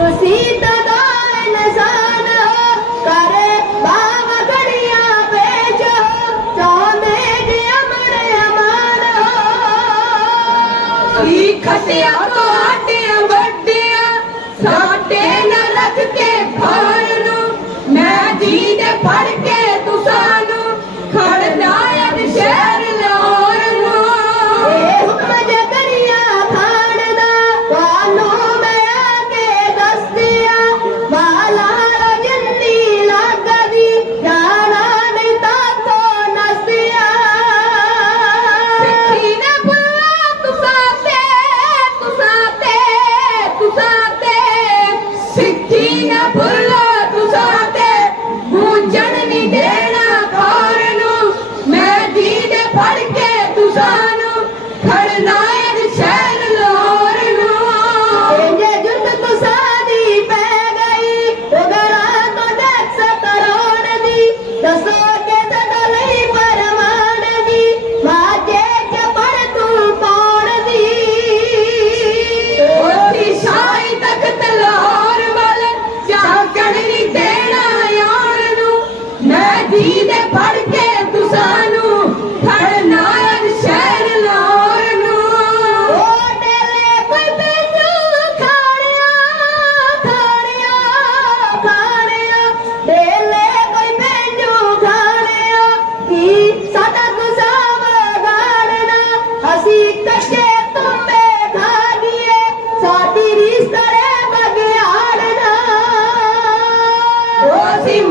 ਤੁਸੀਂ ਤਾਂ ਦਾਵੇ ਨਜ਼ਾਨ ਕਰ ਬਾਵ ਘੜੀਆਂ ਵੇਚ ਚਾਹਦੇ ਦੇ ਅਮਰ ਅਮਾਨ ਅਸੀਂ ਖਟਿਆ ਤੁਹਾਡੀਆਂ ਵੱਡੀਆਂ ਸਾਡੇ ਨਾਲ ਰੱਖ ਕੇ ਬਗਿਆੜਨਾ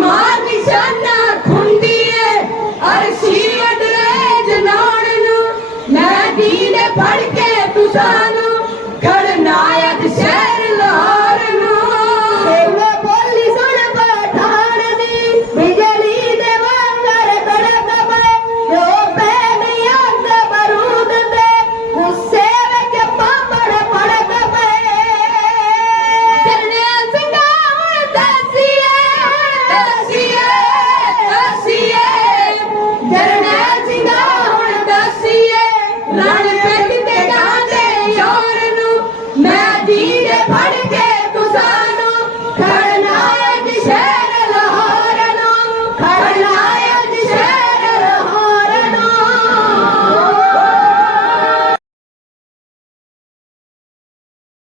ਫੜ ਕੇ ਤੁਸਾਂ ਨੂੰ ਖੜਨਾ ਦਿਸ਼ਾ।